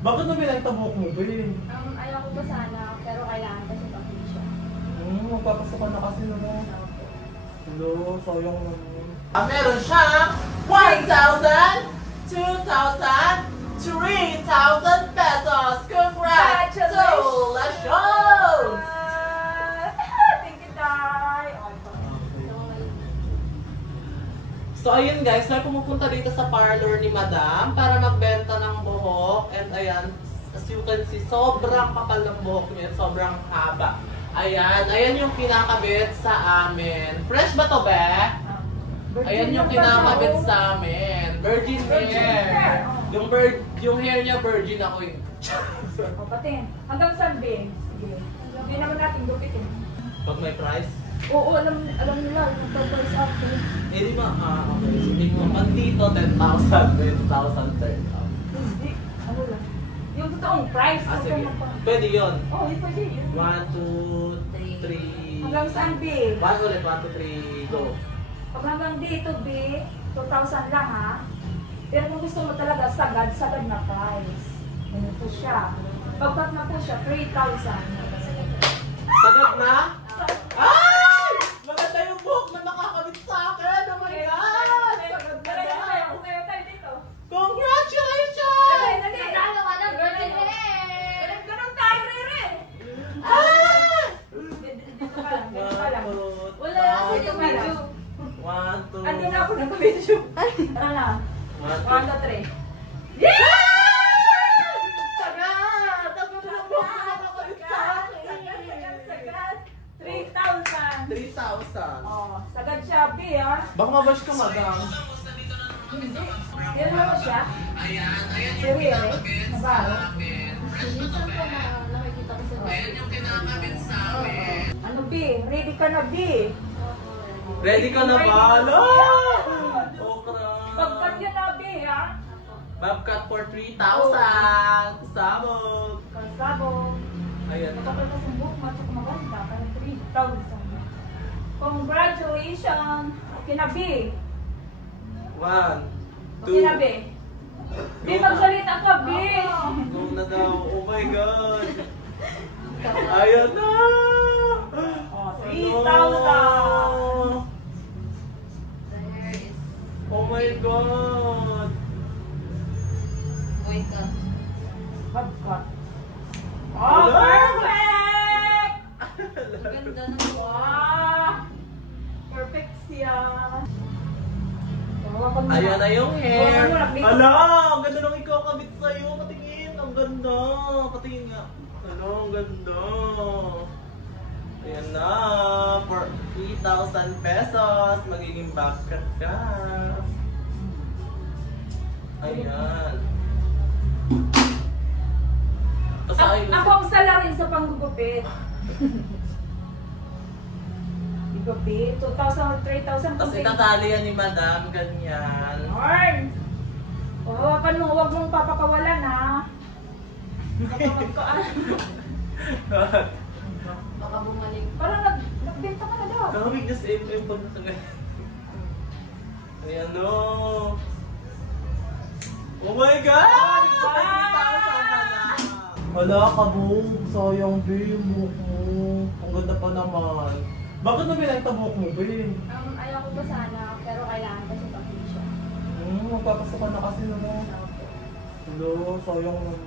Bakit na binagtabok mo, be? Ayaw ko ba sana, pero kailangan kasi pag-ibig siya. Magpapasok ka na kasi naman. Hello, sayang naman. Meron siyang 1,000, 2,000, 3,000 pesos! Congratulations! Thank you, Tay! So ayun guys, may pumupunta dito sa parlor ni Madam para magbenta ng buhok. And ayan, as you can see, sobrang kapal ng buhok niya, sobrang haba. Ayan yung kinakabit sa amin. Fresh ba to, be? Ayan yung kinakabit sa amin. Virgin hair. Yung hair niya virgin ako yun. Patin. Hanggang saan, be? Sige. Hindi naman natin gupitin. Pag may price? Oo, alam nila. Yung pag-price after. Hindi ma, okay. Sabi mo, pag dito, 10,000, 20,000, 30,000. Hindi. Ano lang? Yung totoong price. Sige. Pwede yun. Oo, pwede yun. 1, 2, 3. Hanggang saan, be? 1 ulit, 1, 2, 3, go. Pag hanggang dito, be, 2,000 lang, ha? Pero kung gusto mo talaga, sagad na price. Ano po siya? Pagkat na po siya, 3,000. Sagad na? Ay! Maganda yung buhok na nakakabit sa akin! Oh my God! Sagad na ba? Congratulations! Ganun tayo, Rere! Ah! Dito ka lang. Wala kasi yung video. 1, 2, Ando na ako nag-video. Ano na? 1, 2, 3. Yeah! Sagad! Ang ganda ng buhok na nakakabit sa akin! Sagad. 3,000. 3,000. Oh, sagad siya, B, ha? Baka mabash ka, madam. Hindi. Yan naman siya. Si Rere. Nabaho. Minsan po na nakikita ko sa Ano, B? Ready ka na, B? Ready ka na ba? Hello! Pagkat yan na, B, ha? Bobcat for 3,000! Sabog! Kalsabog. Ayan. Kapag ka sa buhok, matsok maganda. Kaya 3,000. Congratulations! Okay na, B. 1, 2. Okay na, B. B, magsalita ka, B. Go na daw. Oh my God. Ayan na. Oh, 3,000. Oh my God. Wait up. Bobcat. Oh, perfect! Ang ganda ng Wow! Perfect siya. Ayan na yung hair. Oh, Hala, ang ganda nung ikaw kabit sa'yo. Patingin, ang ganda. Patingin nga. Hala, ang ganda. Ayan na. For 3,000 pesos, magiging bobcat ka. Ayan. Ako ang sala rin sa panggugupit. Igupit, 2,000 or 3,000. Tapos itatali yan ni Madam, ganyan. Lord! Oh, huwag mong papakawalan, ha? baka bumalik. Parang nagbenta ka na daw. Kawig na same pag nasa ganyan. Ayan o. Oh my God! Wala ka mo. Sayang, be. Buhok mo. Ang ganda pa naman. Bakit na binagtabok mo, be? Ayaw ko ba sana, pero kailangan kasi pag-ibig siya. Magpapasok ka na kasi naman. Hello, sayang naman.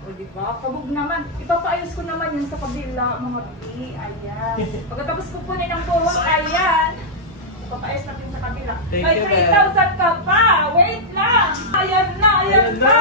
O diba? Kabog naman. Ipapaayos ko naman yun sa kabila, mga bi. Ayan. Pagkatapos kukunin ang buhok, ayan. Ipapaayos natin sa kabila. Thank May you, 3,000 ka pa! Wait lang! Ayan na! Ayan na!